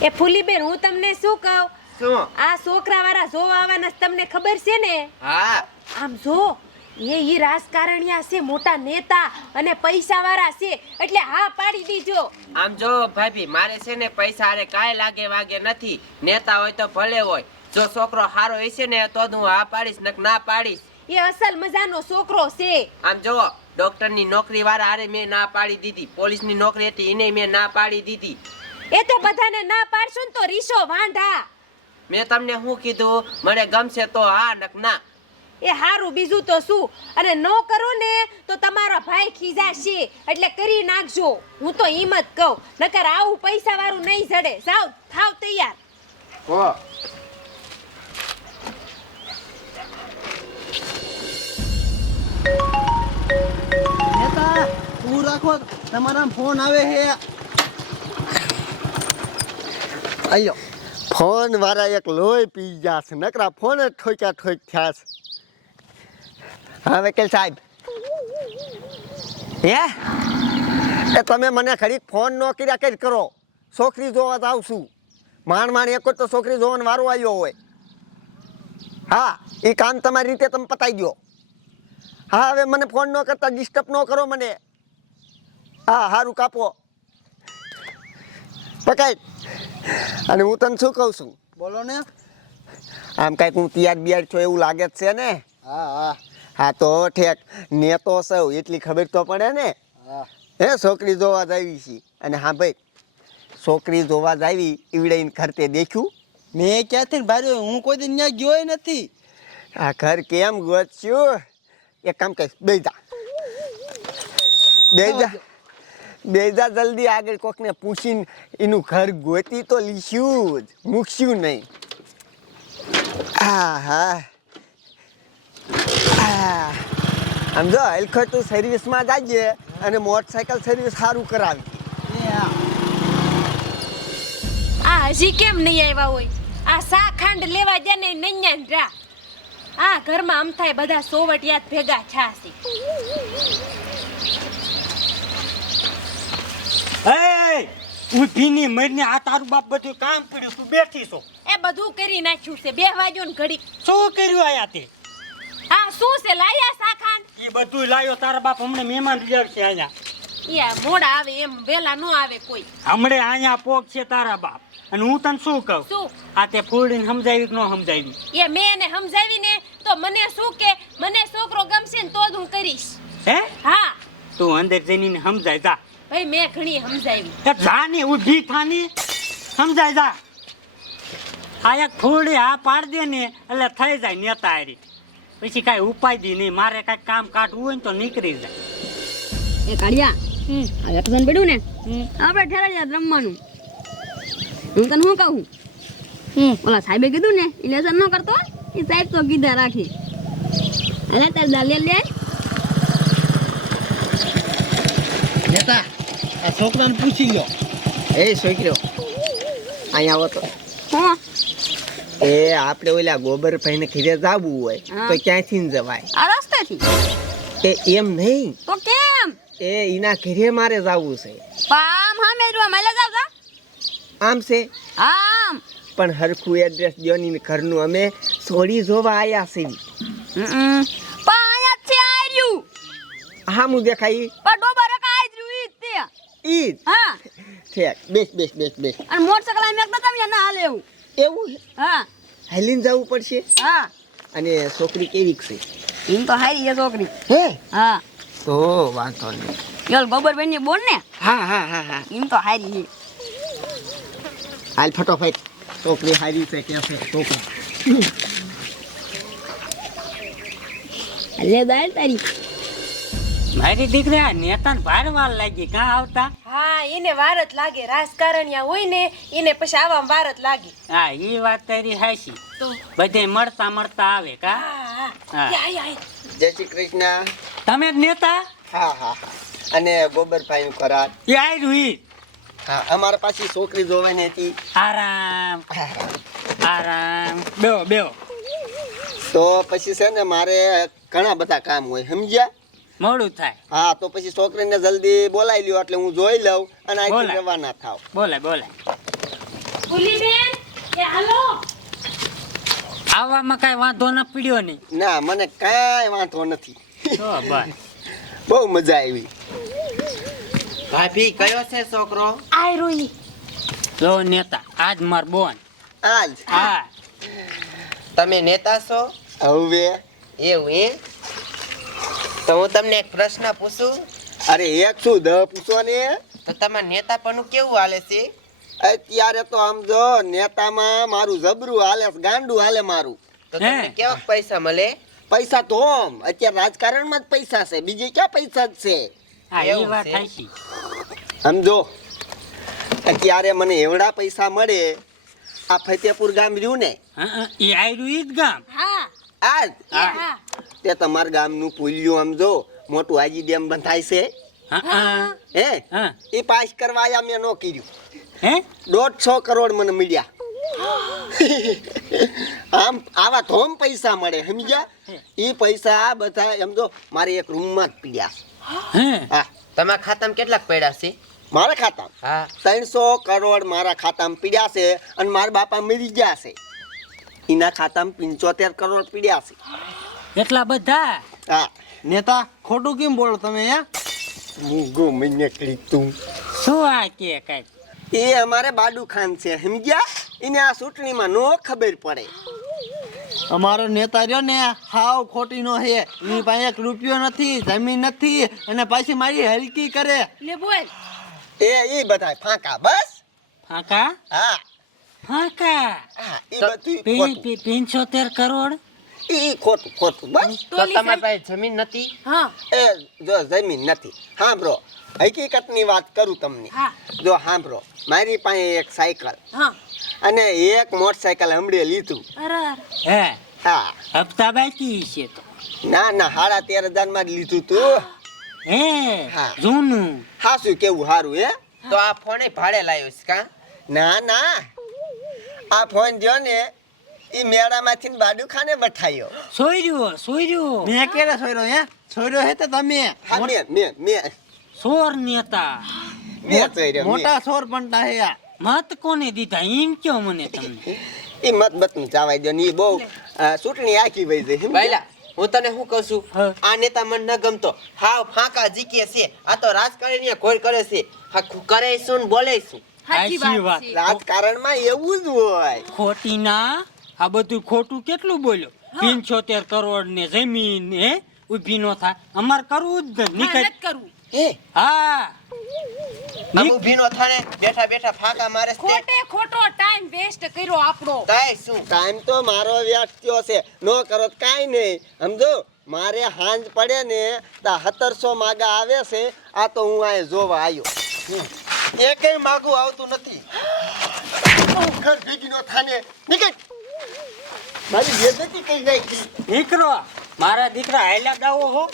એ ફૂલીબેન હું તમને શું કહું? શું? આ છોકરા વાળા જોવા આવવાના તમને ખબર છે ને? હા. આમ જો એ ઈ રાજકારણીયા છે મોટા નેતા અને પૈસા વાળા છે એટલે હા પાડી દીજો. આમ જો ભાભી મારે છે ને પૈસા અરે કાંઈ લાગે વાગે નથી. નેતા હોય તો ભલે હોય. જો છોકરો સારો હશે ને તો જ હું હા પાડીશ નક ના પાડીશ. એ અસલ મજાનો છોકરો છે. આમ જો ડોક્ટરની નોકરી વાળા હારે મેં ના પાડી દીધી પોલીસની નોકરી હતી એને મેં ના પાડી દીધી. એ તો બધાને ના પાડશો ને તો રીસો વાંઢા. મેં તમને શું કીધું? મને ગમશે તો હા નક ના. એ હારું બીજું તો શું? અને ન કરો ને તો તમારા ભાઈ ખીજાશે. એટલે કરી નાખજો. હું તો હિંમત કહું. નકર આવું પૈસા વાળું નહીં જડે. સાવ થાવ તૈયાર. હો. નેતા રાખો તમારા ફોન આવે છે. અયો ફોન વાળા એક લોહી પી ગયા છે. નકરા ફોન જ ઠોક્યા ઠોક થયા છે. હા, વકીલ સાહેબ. હે? એ તમે મને ખરી ફોન નો કર્યા કે કરો? છોકરી જોવા જાઉં છું. માણ માણ એક જ તો છોકરી જોવાનો વારો આવ્યો હોય. હા એ કામ તમારી રીતે તમે પતાવી દો હા, હવે મને ફોન ન કરતા ડિસ્ટર્બ ન કરો મને. હા સારું કાપો. પકાય અને હું તને શું કહું છું? બોલો ને. આમ કાંઈક હું તૈયાર બિયાર છો એવું લાગે જ છે ને? હા હા. હા તો ઠેક. ને તો સૌ એટલી ખબર તો પડે ને? હા. છોકરી જોવા જ આવી છે. અને હા ભાઈ છોકરી જોવા જ આવી ઈવડાઈને ખરતે દેખ્યું? મેં ક્યાંથી ભાર્યો હું કોઈ દિન ત્યાં ગયો નથી. આ ઘર કેમ ગોચ્યું એક કામ કહીશ બે જા. બે જા. બે જા જલ્દી આગળ કોકને પૂછીને એનું ઘર ગોતી તો લીશું જ. મૂકશું નહીં. આ હા. આમ જો હેલખટું સર્વિસમાં જાજે અને મોટરસાયકલ સર્વિસ સારું કરાવી. આ હજી કેમ નહીં આવ્યા હોય? આ સા ખાંડ લેવા જાય ને નૈયાન રા. આ ઘરમાં આમ થાય બધા સોવટિયાત ભેગા છાસી એ ઊભીની મરીને આ તારું બાપ બધું કામ પડ્યું તું બેઠી છો. એ બધું કરી નાખ્યું છે બે વાગ્યો ને ઘડી શું કર્યું આયા તે? હા શું છે લાયા સા ખાંડ એ બધું લાયો તારા બાપ હમણાં મહેમાન છે અહીંયા યા મોડા આવે એમ વેલા નો આવે કોઈ. હમણે અહીંયા પોક છે તારા બાપ. અને હું તને શું કહું? શું? આ તે ફૂડીને સમજાવી કે ન સમજાવી? એ મેં એને સમજાવી ને તો મને શું કે મને છોકરો ગમશે ને તો જ હું કરીશ. હે? હા. તું અંદર જઈને સમજાય જા. ભાઈ મેં ઘણી સમજાવી. એ જાની ઊભી થાની. સમજાય જા. આ એક ફૂડી આ પાડ દે ને એટલે થઈ જાય નેતા હારી પછી કાંઈ ઉપાય દી નહીં. મારે કાંઈ કામ કાઢવું હોય ને તો નીકળી જાય. એ કાળિયા આ વેકેશન પડ્યું ને આપણે ઠેરા જ્યાં રમવાનું. હું તને શું કહું? ઓલા સાહેબે કીધું ને એ લેસન ન કરતો એ સાહેબ તો કીધા રાખી. અરે તાર દાલે લે. નેતા આ છોકરાને પૂછી લો એ છોકરો અહીંયા આવો તો. હા. એ આપણે ઓલા ગોબરભાઈને ઘેરે જવું હોય તો ક્યાંથી જવાય? આ રસ્તેથી. એ એમ નહીં. તો કેમ? એ ઈના ઘરે મારે જવું છે. પામ હા મેરવા મેલે જાવ જા. આમ છે? આમ. પણ હરખું એડ્રેસ દ્યો ની ઘરનું. અમે છોડી જોવા આયા છે. હમ. પણ અહીંયા છે આર્યું હા મુ દેખાઈ. પણ ડોબા ઈ હા. ઠેક બેસ બેસ બેસ બેસ. અને મોટરસાઇકલ આ મેક બતાવી ના હાલે એવું. એવું? હા. હેલીન જવું પડશે? હા. અને છોકરી કેવી છે? એમ તો હારી છે છોકરી. હે? હા. તો વાંધો નહીં. યલ ગોબરબેનની બોલ ને? હા હા હા હા. એમ તો હારી છે. હાલ ફટોફટ. છોકરી હારી છે કે છે? છોકરા. લે દાલ તારી. મારી દીકરી આ નેતાને ભાર વાર લાગી કાં આવતા? હા એને વાર જ લાગે રાજકારણિયા હોય ને એને પછી આવા વાર જ લાગે. હા એ વાત તારી તો? બધે મળતા મળતા આવે કા? આય, આય. જય શ્રી કૃષ્ણ. તમે જ નેતા? હા હા અને ગોબરભાઈ નું કરાર. એ આયરું ઈ? હા અમારા પાછી છોકરી જોવાની હતી. આરામ. આરામ. બેવો બેવો તો પછી છે ને મારે ઘણા બધા કામ હોય સમજ્યા? મોડું થાય. હા તો પછી છોકરીને જલ્દી બોલાવી લ્યો એટલે હું જોઈ લઉં અને અહીંથી રવાના થાવ. બોલે બોલે ફૂલીબેન કે હાલો. આવવામાં કાંઈ વાંધો ન પડ્યો નહીં ના મને કાંઈ વાંધો નથી. તો બસ. બહુ મજા આવી. ભાભી કયો છે છોકરો? આય રોઈ જો નેતા આજ માર બોન. આજ? હા. તમે નેતા છો? હવે? એવું એમ? તો હું તમને એક પ્રશ્ન પૂછું? અરે એક શું દ પૂછો ને તો તમારે નેતા પણ કેવું હાલે છે? અત્યારે તો આમ જો નેતામાં મારું જબરું હાલે ગાંડું હાલે મારું. તો તમને કેવા પૈસા મળે? પૈસા તો આમ અત્યારે રાજકારણમાં જ પૈસા છે બીજે ક્યાં પૈસા જ છે? હા એ વાત છે? સમજો અત્યારે મને એવડા પૈસા મળે આ ફતેપુર ગામ રહ્યું ને? એ આયરું ઈ જ ગામ? હા. આજ? હા. તે તમારા ગામનું પુલ્યું આમ જો મોટું હાજી ડેમ બંધાય છે. હા, એ પાસ કરવા આયા મેં નો કર્યું. હે? દોઢસો કરોડ મને મળ્યા. આમ આવા ધોમ પૈસા મળે સમજ્યા? એ પૈસા બધા એમ જો મારે એક રૂમમાં જ પીડ્યા. હા? તમારા ખાતામાં કેટલાક પડ્યા છે? મારા ખાતા હા. ત્રણસો કરોડ મારા ખાતામાં પીડ્યા છે અને મારા બાપા મરી ગયા છે. એના ખાતામાં પંચોતેર કરોડ પીડ્યા છે. એટલા બધા? હા નેતા ખોટું કેમ બોલો તમે હે? મૂગો મને તું. શું આ કે કઈ એ અમારે બાડુ ખાન છે સમજ્યા? એને આ ચૂંટણીમાં નો ખબર પડે. અમારો નેતા રહ્યો ને હાવ ખોટી નો હે એની પાસે એક રૂપિયો નથી જમીન નથી અને પાછી મારી હલકી કરે. લે બોલ. એ એ બધા ફાંકા બસ? ફાંકા? હા. ફાંકા? હા એ બધું પી- ખોટું. પી- પંચોતેર કરોડ? એ ખોટું ખોટું બસ. તો તમારી પાસે જમીન નથી? હા. એ જો જમીન નથી. હાંભળો હકીકતની વાત કરું તમને. હા. જો સાંભળો મારી પાસે એક સાયકલ. હા. અને એક મોટરસાયકલ હમણાં લીધું. હે? હા. હપ્તા બાકી છે તો. ના ના સાડા તેર હજારમાં જ લીધું તું. હે? હા. જૂનું? હા શું કેવું સારું હે? તો આ ફોને ભાડે લાવ્યો છે કા? ના ના. આ ફોન જો ને. એ મેળામાંથી બાડુ ખાને બઠાયો. સોયર્યો સોયર્યો. મેં કેરે સોયરો હે? સોયરો હે તો તમે. મે મે મેં. સોર નેતા. મે ચોર્યો, મેં. મોટા સોર પણ હે આ. મત કોને દીધા? એમ કયો મને તમને ઈ મત બત જાવાઈ દો ની બહુ ચૂંટણી આખી વઈ જઈ ભાઈલા હું તને શું કહું છું? આ નેતા મને ન ગમતો. હાવ ફાંકા જીકે છે. આ તો રાજકારણીય ઘોર કરે છે. હા કરે શું ને બોલે છું સાચી વાત. છે. રાજકારણમાં એવું જ હોય. ખોટી ના. આ બધું ખોટું કેટલું બોલ્યો? પિંચોતેર કરોડ ને જમીન હે? ઊભી નો થાય અમારે કરવું જ નીકળ. કરવું. એ હા. ઊભી નો થાને બેઠા બેઠા ફાંકા મારે ખોટે ખોટો ટાઈમ વેસ્ટ કર્યો આપણો. કાંઈ શું? ટાઈમ તો મારો વ્યાજ થયો છે. નો કરો કાઈ નહીં. સમજો? મારે હાંજ પડે ને તો સત્તરસો માગા આવે છે. આ તો હું આ જોવા આવ્યો એ કઈ માગું આવતું નથી. ઘર ભેગી નો થાને. નીકળ. મારી બેજતી કઈ નાખી દીકરો મારા દીકરા હાલ્યા દાવો હો.